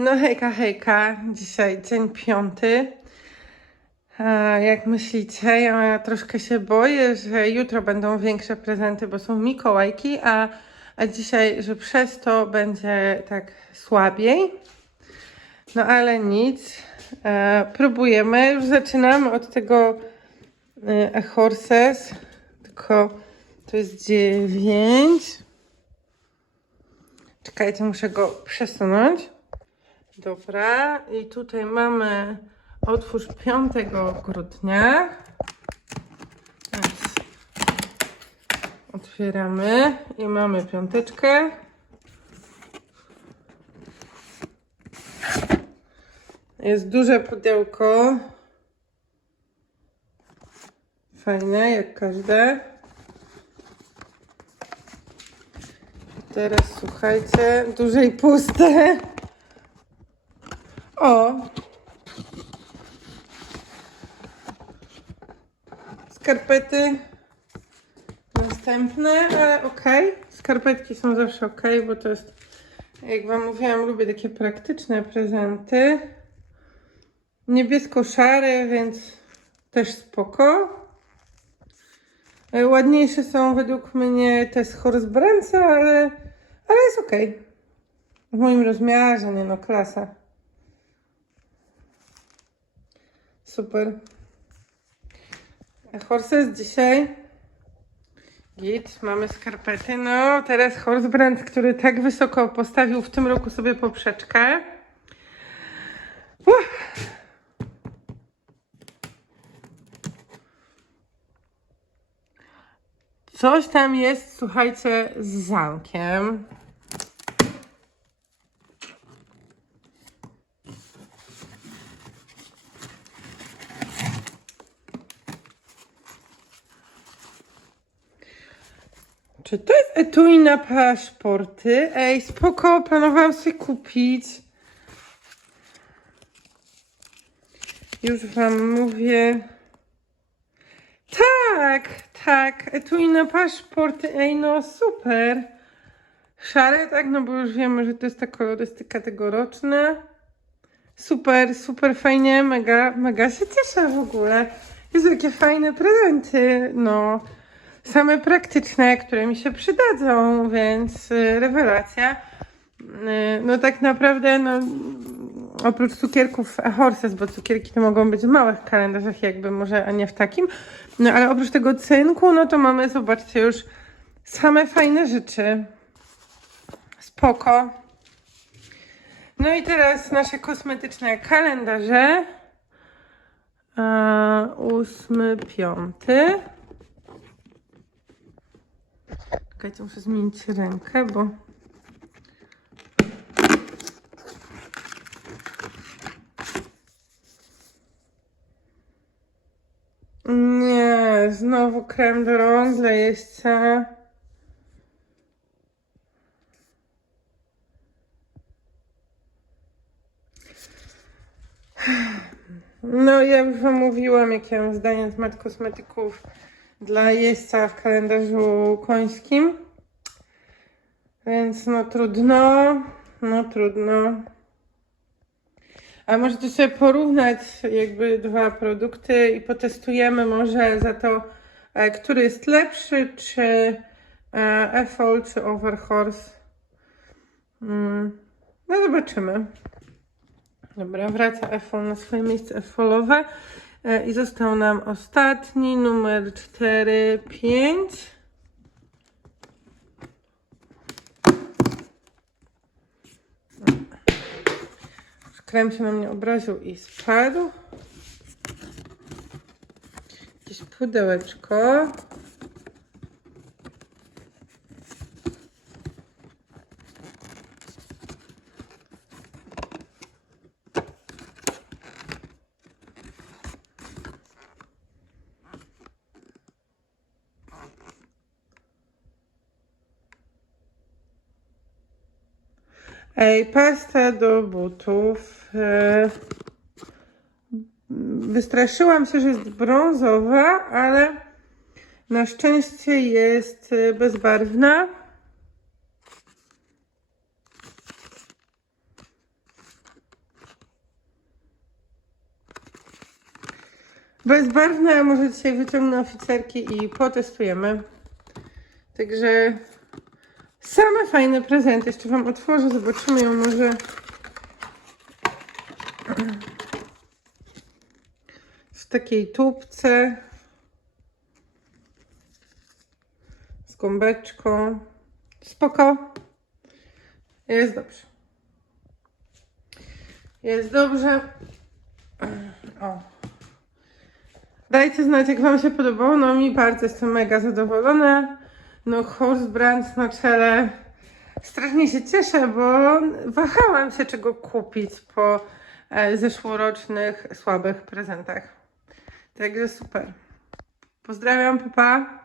No hejka, hejka. Dzisiaj dzień piąty. Jak myślicie, ja troszkę się boję, że jutro będą większe prezenty, bo są Mikołajki, a, a dzisiaj, że przez to będzie tak słabiej. No ale nic. E, próbujemy. Już zaczynamy od tego e, Horses. Tylko to jest dziewięć. Czekajcie, muszę go przesunąć. Dobra, i tutaj mamy otwórz 5 grudnia. Więc otwieramy i mamy piąteczkę. Jest duże pudełko. Fajne, jak każde. Teraz słuchajcie, duże i puste. O! Skarpety następne, ale okej. Skarpetki są zawsze ok, bo to jest, jak Wam mówiłam, lubię takie praktyczne prezenty. Niebiesko-szare, więc też spoko. E, Ładniejsze są według mnie te z Horsebranca, ale, ale jest ok. W moim rozmiarze, nie no, klasa. Super. Horses dzisiaj. Git, mamy skarpety. No, teraz Horsebrand, który tak wysoko postawił w tym roku sobie poprzeczkę. Uff. Coś tam jest, słuchajcie, z zamkiem. Czy to jest etui na paszporty? Ej, spoko, planowałam sobie kupić. Już wam mówię. Tak, tak, etui na paszporty. Ej, no super. Szare, tak, no bo już wiemy, że to jest ta kolorystyka tegoroczna. Super, super fajnie, mega, mega się cieszę w ogóle. Jezu, jakie fajne prezenty, no. Same praktyczne, które mi się przydadzą, więc y, rewelacja. Y, No tak naprawdę, no oprócz cukierków horses, bo cukierki to mogą być w małych kalendarzach jakby może, a nie w takim. No ale oprócz tego cynku, no to mamy, zobaczcie, już same fajne rzeczy. Spoko. No i teraz nasze kosmetyczne kalendarze. Ósmy, piąty. Czekajcie, muszę zmienić rękę, bo... Nie, znowu krem do rąk dla jeźdźca. No, ja już wam mówiłam, jakie mam zdanie na temat kosmetyków dla jeźdźca w kalendarzu końskim. Więc no trudno, no trudno. A możecie sobie porównać jakby dwa produkty i potestujemy może za to, e, który jest lepszy, czy e, czy Overhorse. Mm. No zobaczymy. Dobra, wraca Effol na swoje miejsce. E, I został nam ostatni, numer 4, 5. Krem się na mnie obraził i spadł. Jakieś pudełeczko. Pasta do butów. E, wystraszyłam się, że jest brązowa, ale na szczęście jest e, bezbarwna. Bezbarwne, może dzisiaj wyciągnę oficerki i potestujemy. Także same fajne prezenty. Jeszcze Wam otworzę, zobaczymy ją może. W takiej tubce. Z gąbeczką. Spoko. Jest dobrze. Jest dobrze. O. Dajcie znać, jak Wam się podobało. No mi bardzo jestem mega zadowolona. No horse brand na czele. Strasznie się cieszę, bo wahałam się czego kupić po e, zeszłorocznych słabych prezentach. Także super. Pozdrawiam, papa.